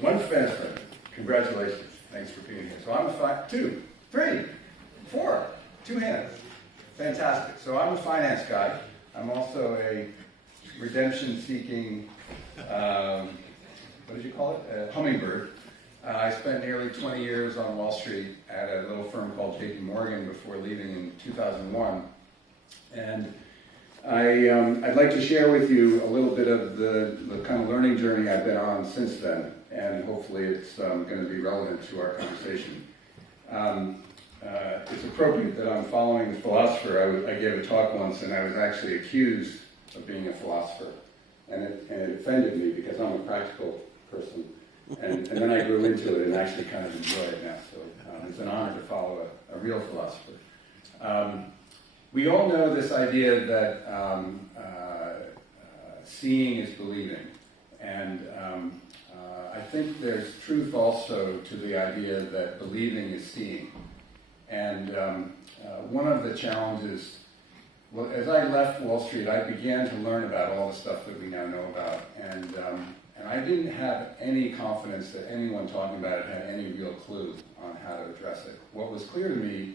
One finance friend. Congratulations. Thanks for being here. So I'm a two, three, four, two hands. Fantastic. So I'm a finance guy. I'm also a redemption-seeking, what did you call it? A hummingbird. I spent nearly 20 years on Wall Street at a little firm called JP Morgan before leaving in 2001. And I'd like to share with you a little bit of the kind of learning journey I've been on since then, and hopefully it's going to be relevant to our conversation. It's appropriate that I'm following the philosopher. I gave a talk once and I was actually accused of being a philosopher, and it offended me because I'm a practical person, and then I grew into it and actually kind of enjoy it now, so it's an honor to follow a real philosopher. We all know this idea that seeing is believing, and I think there's truth also to the idea that believing is seeing. And one of the challenges, well, as I left Wall Street, I began to learn about all the stuff that we now know about, and I didn't have any confidence that anyone talking about it had any real clue on how to address it. What was clear to me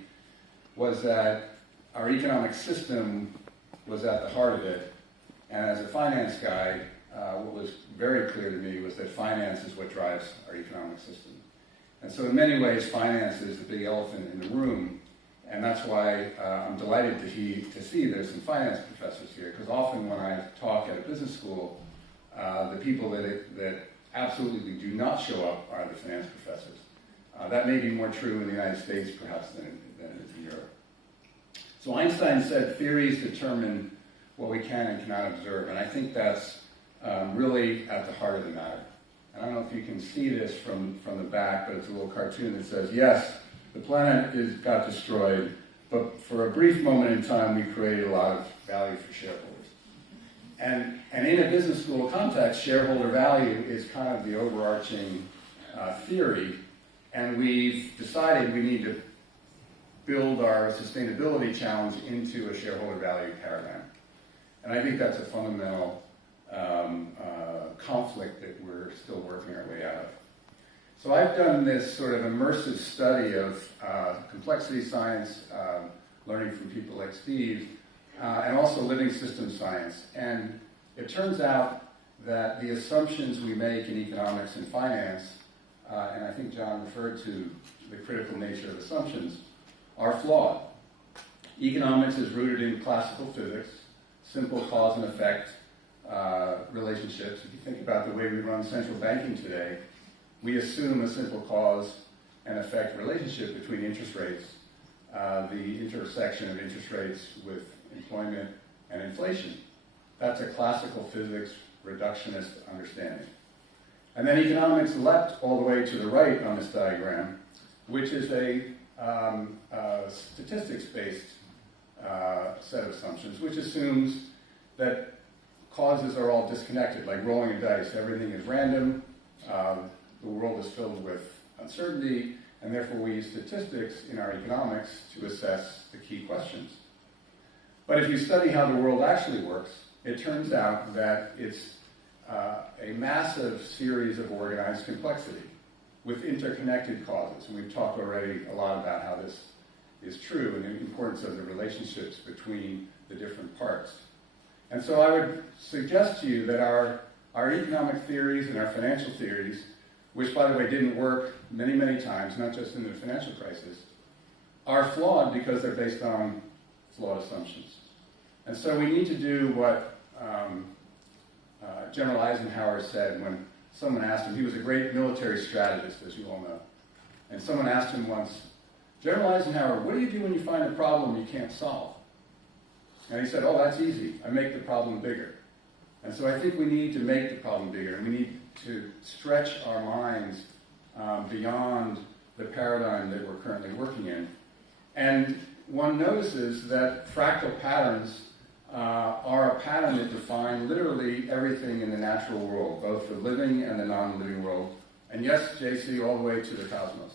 was that our economic system was at the heart of it, and as a finance guy, what was very clear to me was that finance is what drives our economic system. And so in many ways, finance is the big elephant in the room, and that's why I'm delighted to see there's some finance professors here, because often when I talk at a business school, the people that absolutely do not show up are the finance professors. That may be more true in the United States, perhaps, than it is in Europe. So Einstein said theories determine what we can and cannot observe, and I think that's really at the heart of the matter. And I don't know if you can see this from the back, but it's a little cartoon that says, yes, the planet got destroyed, but for a brief moment in time, we created a lot of value for shareholders. And in a business school context, shareholder value is kind of the overarching theory, and we've decided we need to build our sustainability challenge into a shareholder value paradigm. And I think that's a fundamental conflict that we're still working our way out of. So I've done this sort of immersive study of complexity science, learning from people like Steve, and also living system science. And it turns out that the assumptions we make in economics and finance, and I think John referred to the critical nature of assumptions, are flawed. Economics is rooted in classical physics, simple cause and effect relationships. If you think about the way we run central banking today, we assume a simple cause and effect relationship between interest rates, the intersection of interest rates with employment and inflation. That's a classical physics reductionist understanding. And then economics leapt all the way to the right on this diagram, which is a statistics-based set of assumptions, which assumes that causes are all disconnected, like rolling a dice. Everything is random, the world is filled with uncertainty, and therefore we use statistics in our economics to assess the key questions. But if you study how the world actually works, it turns out that it's a massive series of organized complexity with interconnected causes. And we've talked already a lot about how this is true and the importance of the relationships between the different parts. And so I would suggest to you that our economic theories and our financial theories, which by the way didn't work many, many times, not just in the financial crisis, are flawed because they're based on flawed assumptions. And so we need to do what General Eisenhower said when someone asked him, he was a great military strategist, as you all know, and someone asked him once, General Eisenhower, what do you do when you find a problem you can't solve? And he said, oh, that's easy. I make the problem bigger. And so I think we need to make the problem bigger, and we need to stretch our minds beyond the paradigm that we're currently working in. And one notices that fractal patterns are a pattern that define literally everything in the natural world, both the living and the non-living world. And yes, JC, all the way to the cosmos.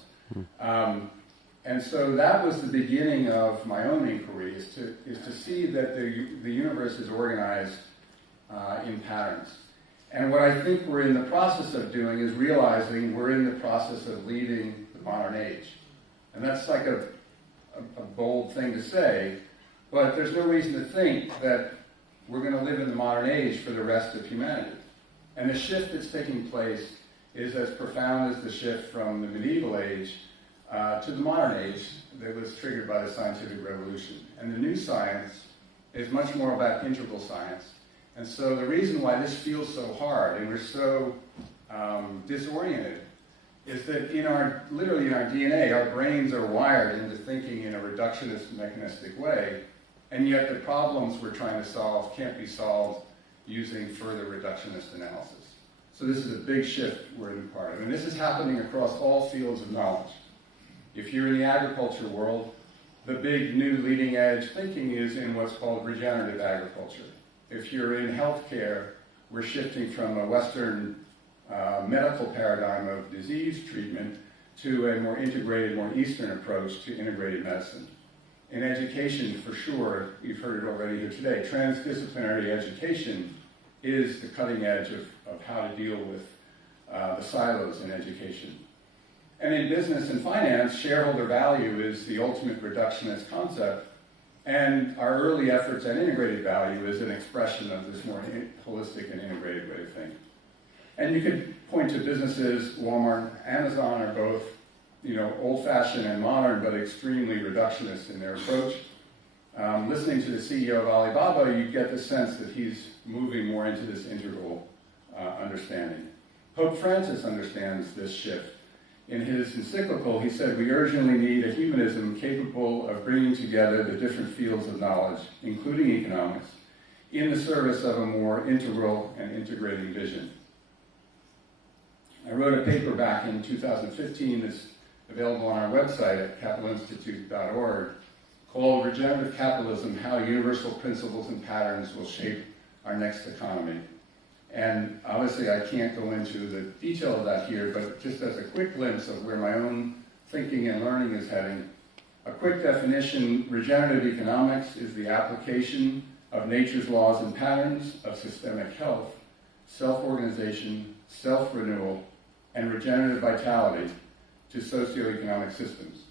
And so that was the beginning of my own inquiry, is to see that the universe is organized in patterns. And what I think we're in the process of doing is realizing we're in the process of leaving the modern age. And that's like a bold thing to say, but there's no reason to think that we're going to live in the modern age for the rest of humanity. And the shift that's taking place is as profound as the shift from the medieval age to the modern age that was triggered by the scientific revolution. And the new science is much more about integral science. And so the reason why this feels so hard and we're so disoriented is that literally in our DNA, our brains are wired into thinking in a reductionist, mechanistic way, and yet the problems we're trying to solve can't be solved using further reductionist analysis. So this is a big shift we're in part of, and this is happening across all fields of knowledge. If you're in the agriculture world, the big new leading edge thinking is in what's called regenerative agriculture. If you're in healthcare, we're shifting from a Western medical paradigm of disease treatment to a more integrated, more Eastern approach to integrated medicine. In education, for sure, you've heard it already here today, transdisciplinary education is the cutting edge of how to deal with the silos in education. And in business and finance, shareholder value is the ultimate reductionist concept, and our early efforts at integrated value is an expression of this more holistic and integrated way of thinking. And you could point to businesses, Walmart, Amazon are both, old-fashioned and modern, but extremely reductionist in their approach. Listening to the CEO of Alibaba, you get the sense that he's moving more into this integral understanding. Pope Francis understands this shift. In his encyclical, he said, "We urgently need a humanism capable of bringing together the different fields of knowledge, including economics, in the service of a more integral and integrating vision." I wrote a paper back in 2015 that's available on our website at capitalinstitute.org called Regenerative Capitalism, How Universal Principles and Patterns Will Shape Our Next Economy. And obviously I can't go into the detail of that here, but just as a quick glimpse of where my own thinking and learning is heading, a quick definition: regenerative economics is the application of nature's laws and patterns of systemic health, self-organization, self-renewal, and regenerative vitality to socioeconomic systems.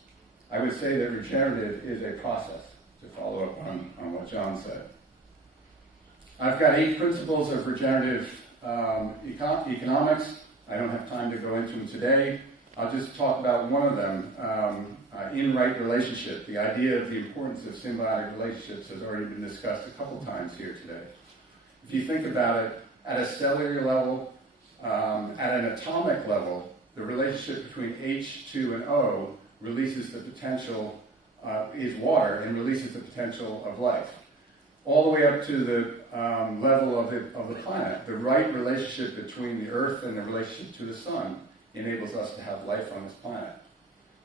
I would say that regenerative is a process, to follow up on what John said. I've got 8 principles of regenerative economics. I don't have time to go into them today. I'll just talk about one of them, in-right relationship. The idea of the importance of symbiotic relationships has already been discussed a couple times here today. If you think about it, at a cellular level, at an atomic level, the relationship between H2 and O releases the potential, is water, and releases the potential of life. All the way up to the level of the planet. The right relationship between the Earth and the relationship to the Sun enables us to have life on this planet.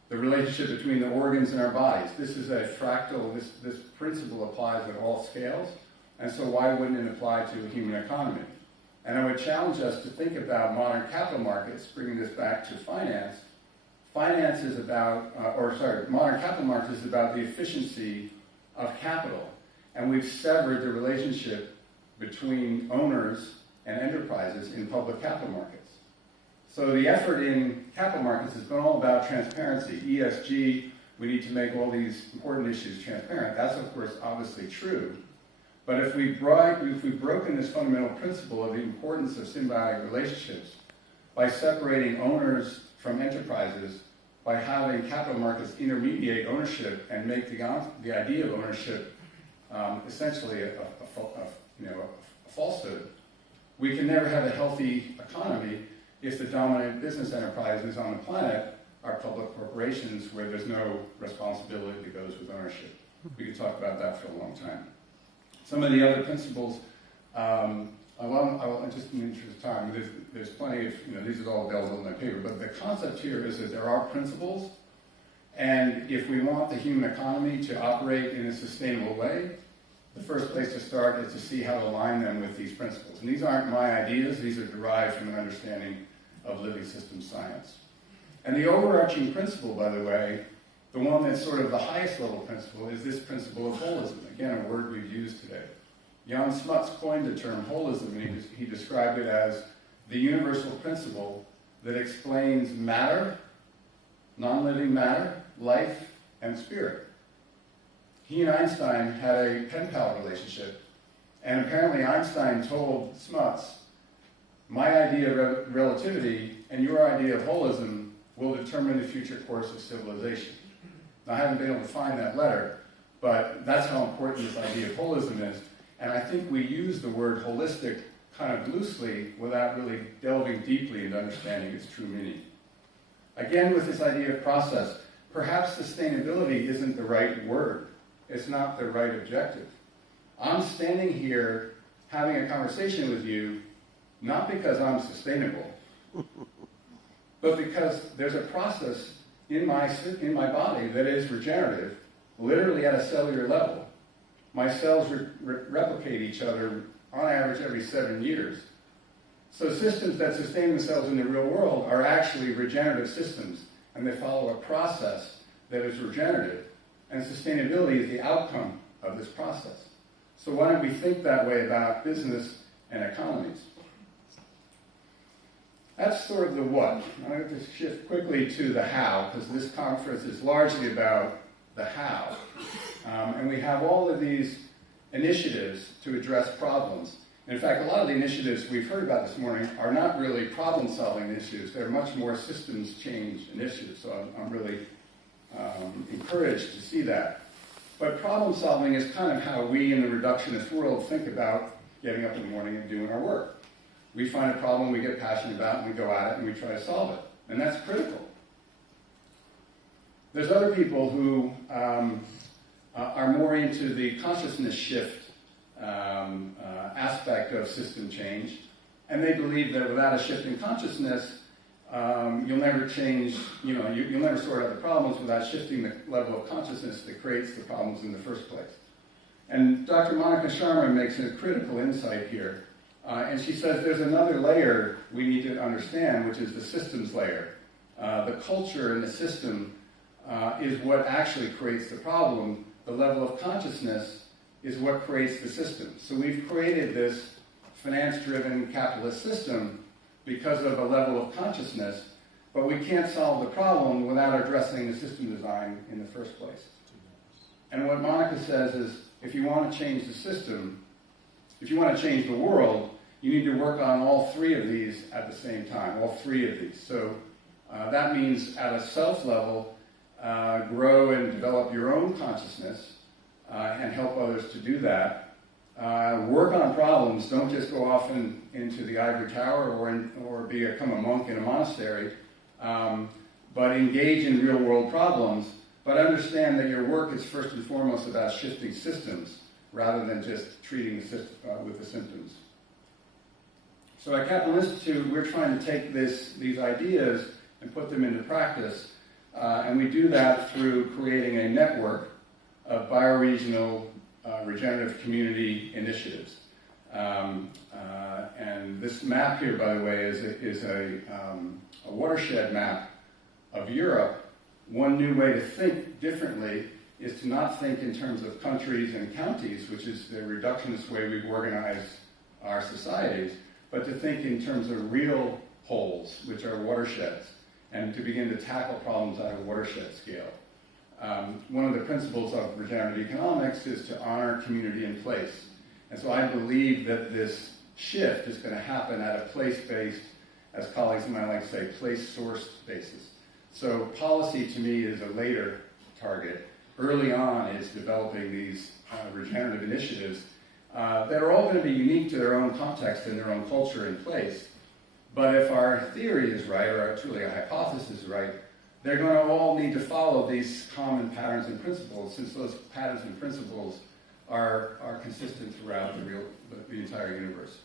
The relationship between the organs in our bodies. This is a fractal, this principle applies at all scales, and so why wouldn't it apply to the human economy? And I would challenge us to think about modern capital markets, bringing this back to finance. Finance is about, modern capital markets is about the efficiency of capital. And we've severed the relationship between owners and enterprises in public capital markets. So the effort in capital markets has been all about transparency. ESG, we need to make all these important issues transparent. That's, of course, obviously true. But if we've broken this fundamental principle of the importance of symbiotic relationships by separating owners from enterprises, by having capital markets intermediate ownership and make the idea of ownership essentially a falsehood, we can never have a healthy economy if the dominant business enterprises on the planet are public corporations where there's no responsibility that goes with ownership. We could talk about that for a long time. Some of the other principles, just in the interest of time, there's plenty of, these are all available in my paper, but the concept here is that there are principles, and if we want the human economy to operate in a sustainable way, the first place to start is to see how to align them with these principles. And these aren't my ideas, these are derived from an understanding of living systems science. And the overarching principle, by the way, the one that's sort of the highest level principle, is this principle of holism. Again, a word we've used today. Jan Smuts coined the term holism, and he described it as the universal principle that explains matter, non-living matter, life, and spirit. He and Einstein had a pen pal relationship, and apparently Einstein told Smuts, my idea of relativity and your idea of holism will determine the future course of civilization. Now, I haven't been able to find that letter, but that's how important this idea of holism is. And I think we use the word holistic kind of loosely without really delving deeply into understanding its true meaning. Again, with this idea of process, perhaps sustainability isn't the right word. It's not the right objective. I'm standing here having a conversation with you not because I'm sustainable, but because there's a process in my body that is regenerative, literally at a cellular level. My cells replicate each other on average every 7 years. So systems that sustain themselves in the real world are actually regenerative systems, and they follow a process that is regenerative, and sustainability is the outcome of this process. So why don't we think that way about business and economies? That's sort of the what. I have to shift quickly to the how, because this conference is largely about the how. And we have all of these initiatives to address problems. In fact, a lot of the initiatives we've heard about this morning are not really problem-solving initiatives. They're much more systems change initiatives. So I'm really encouraged to see that. But problem-solving is kind of how we in the reductionist world think about getting up in the morning and doing our work. We find a problem we get passionate about, and we go at it, and we try to solve it. And that's critical. There's other people who are more into the consciousness shift aspect of system change, and they believe that without a shift in consciousness, you'll never change, you'll never sort out the problems without shifting the level of consciousness that creates the problems in the first place. And Dr. Monica Sharma makes a critical insight here. And she says there's another layer we need to understand, which is the systems layer. The culture in the system is what actually creates the problem. The level of consciousness is what creates the system. So we've created this finance-driven capitalist system because of a level of consciousness, but we can't solve the problem without addressing the system design in the first place. And what Monica says is, if you want to change the system, if you want to change the world, you need to work on all three of these at the same time, all three of these. So that means at a self level, grow and develop your own consciousness and help others to do that. Work on problems. Don't just go off into the ivory tower or become a monk in a monastery, but engage in real world problems. But understand that your work is first and foremost about shifting systems rather than just treating with the symptoms. So at Capital Institute, we're trying to take these ideas and put them into practice, and we do that through creating a network of bioregional regenerative community initiatives. And this map here, by the way, is a watershed map of Europe. One new way to think differently is to not think in terms of countries and counties, which is the reductionist way we've organized our societies, but to think in terms of real wholes, which are watersheds, and to begin to tackle problems at a watershed scale. One of the principles of regenerative economics is to honor community in place. And so I believe that this shift is going to happen at a place-based, as colleagues might like to say, place-sourced basis. So policy to me is a later target. Early on is developing these regenerative initiatives that are all going to be unique to their own context and their own culture and place. But if our theory is right, or truly a hypothesis is right, they're going to all need to follow these common patterns and principles, since those patterns and principles are consistent throughout the entire universe.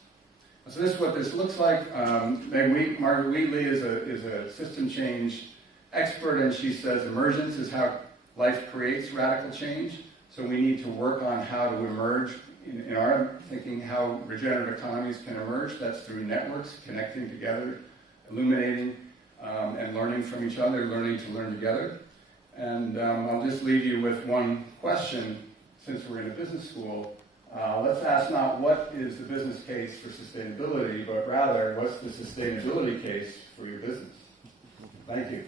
So this is what this looks like. Margaret Wheatley is a system change expert, and she says emergence is how life creates radical change. So we need to work on how to emerge, in our thinking, how regenerative economies can emerge. That's through networks, connecting together, illuminating, and learning from each other, learning to learn together. And I'll just leave you with one question, since we're in a business school. let's ask not what is the business case for sustainability, but rather what's the sustainability case for your business. Thank you.